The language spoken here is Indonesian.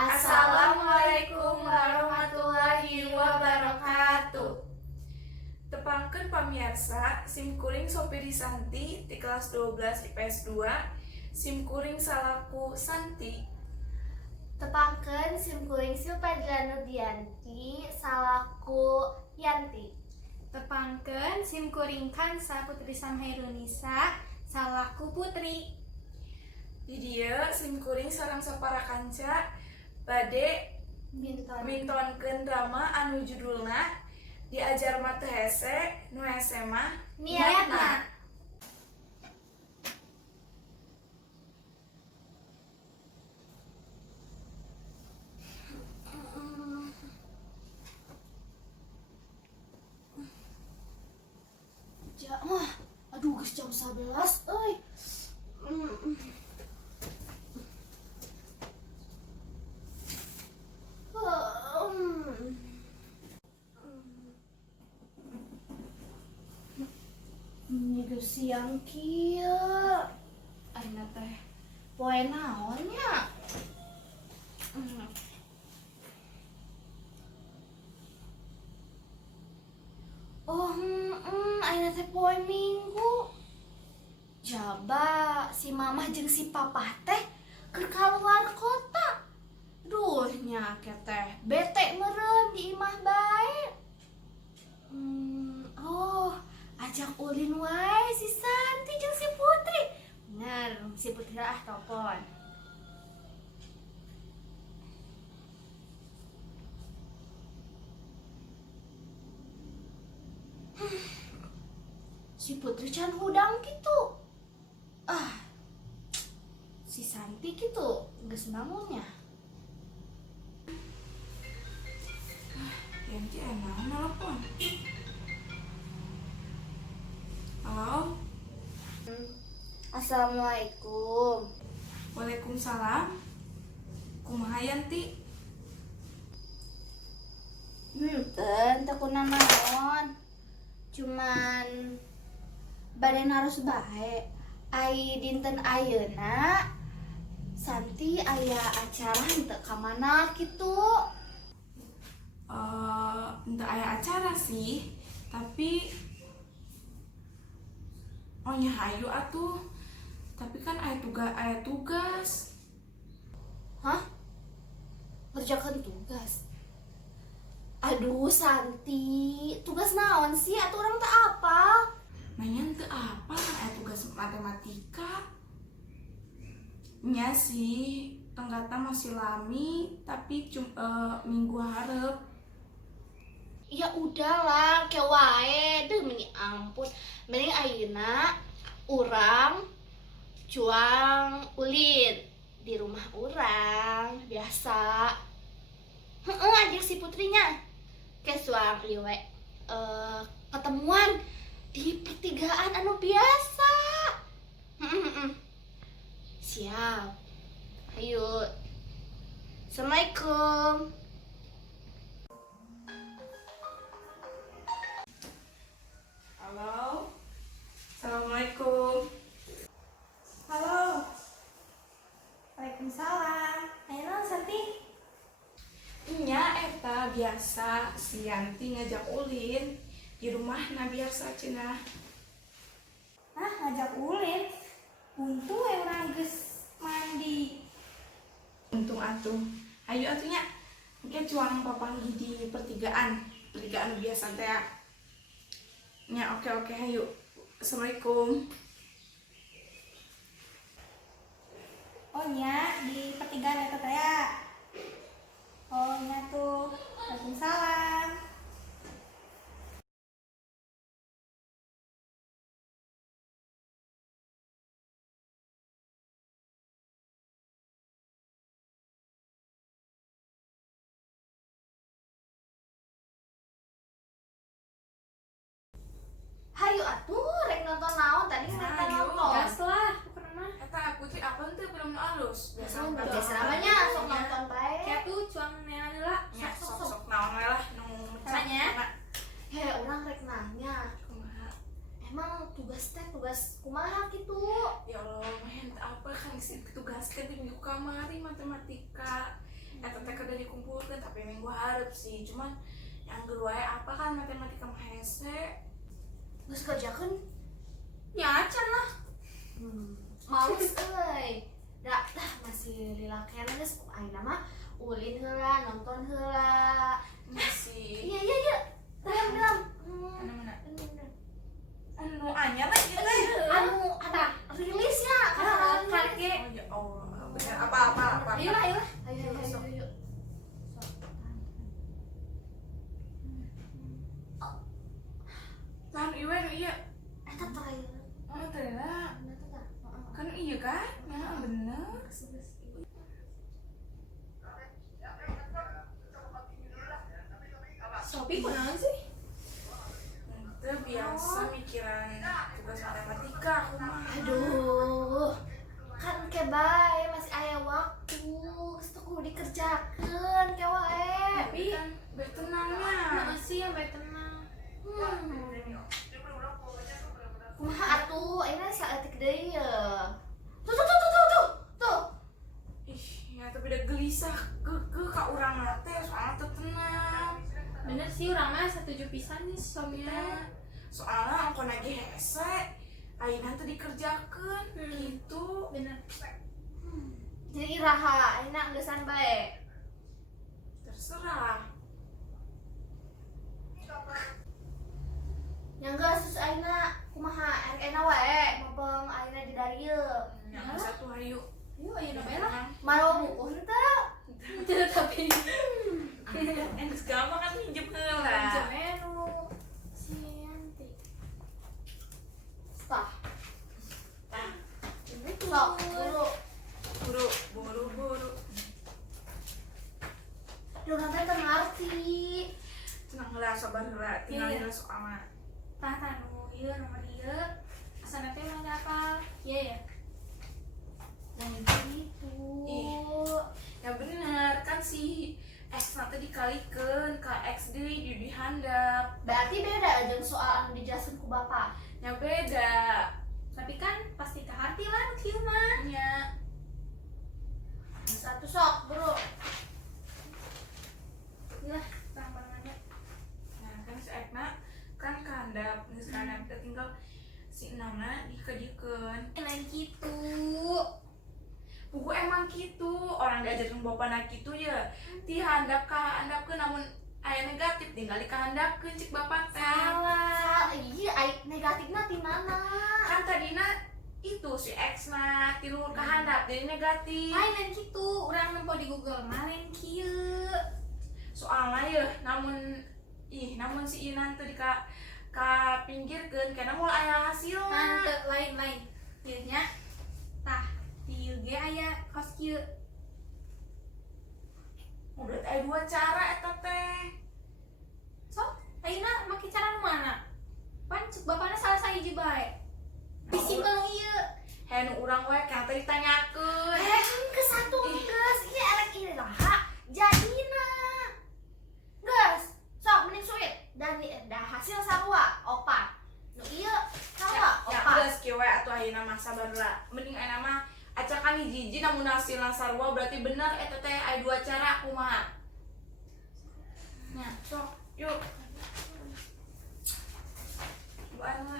Assalamualaikum warahmatullahi wabarakatuh. Tepangkeun pamirsa, simkuring Sopiri Santi di kelas 12 IPS 2, simkuring salaku Santi. Tepangkeun simkuring Silpadra Nudianti salaku Yanti. Tepangkeun simkuring Kansa Putri Samhairunisa salaku Putri. Di dieu simkuring sareng saparakanca bade mintonkeun drama anu judulna Diajar mah teu hese, nu hese mah Niatna. Aduh, geus jam 11 euy. Ini geus siang kieu. Ayeuna teh poe naon nya? Ayeuna teh poe Minggu. Jaba si mamah jeung si papah teh keur kaluar kota. Duh nya teh bete meureun di imah bae. Ajak ulin wae si Santi jeung si Putri. Bener, si Putri lah telepon. Si Putri can hudang gitu. Si Santi gitu geus bangunnya. Yanti emang nelpon. Halo, Assalamualaikum. Waalaikumsalam. Kumaha Yanti? Teu kunaon. Cuman badan harus bae. Ai dinten ayeuna Santi aya acara henteu ka mana kitu. Entah aya acara sih, tapi nya hayu atuh. Tapi kan aya tugas. Hah? Ngerjakeun tugas. Aduh Santi, tugas naon sih? Atuh urang teh apal. Nanya teu apa kan aya tugas matematika. Nya sih, tenggata masih lami, tapi minggu hareup. Ya udahlah, ke wae. Demi ampun. Mending ayeuna urang cuang ulin di rumah urang biasa. Ajak si Putrinya ke suang ieu we ketemuan di pertigaan anu biasa. Siap. Ayo. Assalamualaikum. Halo. Assalamualaikum. Halo. Waalaikumsalam. Ayo naon Santi? Nya eta biasa si Yanti ngajak ulin di rumahna biasa cenah. Ngajak ulin. Untung urang geus mandi. Untung atuh. Hayu atuhnya. Mungkin cuang papanggi di pertigaan biasa teh. Nya oke hayu. Assalamualaikum. Oh nya di pertigaan eta teh ya. Oh nya tuh. Waalaikumsalam. Hayu atuh rek nonton naon tadi nonton nonton. Gas lah, pokoknya. Eta Putri apa teh belum halus. Biasa Biasa namanya sok nonton bae. Kayak tuh cuang neana heula. Nya sok naon we lah nu Tanya. Urang rek nanya. Kumaha? Emang tugas kumaha gitu? Ya Allah, men apa kan isi tugas ke di minggu kamari matematika. Eta gua harap sih, cuman yang kedua apa kan matematika mah hese. Geus kerjakeun nya acan lah. Males euy. Dah masih lila kene geus ayeuna mah ulin heula, nonton heula. Masih Iya. Dalam. mana anu anyar lagi teh. Anu ada rilisnya karena karge. Oh ya Allah, bener apa. Ayo. Ayo. Tahan ieu we ieu. Eta trailer. Oh teh Bener teh tah? kan iya kan? Ya bener. Sopi kunaon sih? Itu biasa mikiran tugas matematika aku mah. Aduh. Kan ke bae masih aya waktu. Geus teu kudu dikerjakeun ke wae. Tapi Kan biar tenangnya. nah sih yang baik tenang. Kumaha atuh? Ayeuna saeutik deui ye. Tuh. Ih, ya tapi udah gelisah ke ka urang teh soalnya teu tenang. Bener sih urang mah setuju pisan nih soalnya. Ya, soalnya angkon lagi hese, ayeuna teh dikerjakeun gitu. Bener. Jadi iraha ayeuna geusaan bae. Terserah. Yang geus ayeuna kumaha enak wae mapeng ayeuna di dieu. Yang satu hayu. Yuk ayo na bae lah. Maroh buku teu? Tapi Geus gampang kan minjem heula. Jemenu si Yanti. Tah. Ini Sok, tuh. Buru. Lu nanti ngerti. Tenang heula, sabar heula, tinggal Iya. heula soalna. Tah nu ieu nomor ieu. Asana teh mah apa? Iya ya. Nah gitu. Ya bener kan si X nanti dikalikan ke X di handap. Berarti beda jeung soal anu dijelasin ku Bapak. Ya beda. Tapi kan pasti ke hati lah kieu mah. Ya Satu sok, Bro. Lah, tampangannya. nah kan si X kan ke handap, geus ka handap teh tinggal si enamna dikadikeun. Lain gitu. Buku emang gitu, orang diajarin bapana gitu ya. Ti handap ka handapkeun namun aya negatif tinggal dikahandapkeun cik bapak teh. Salah. Iya, negatifna di mana? Kan tadina itu si X na ti luhur ka handap jadi negatif. Lain gitu. Urang nempo di Google mah lain kieu. Soalnya ya namun si Inan tuh di ka pinggirkeun karena mau aya hasilna. Mantep lain. Ieu nya. Tah, di ieu ge aya kos kieu. Udah aya dua cara eta teh. So, ayeuna make cara nu mana? Pan cek bapana salah sahiji bae. Disimpel ieu. He nu urang we kan teh ditanyakeun. Ke satu geus. Iya elek ieu lah. Jadina. Geus. Sok mending suit. Dan dah hasil sarua opat. Nu ieu sarua Ya opat. geus kieu we atuh ayeuna mah sabar heula. Mending ayeuna mah acakan hiji-hiji namun hasilna sarua berarti bener eta teh aya dua cara kumaha. Nya, sok, yuk. Buan lah.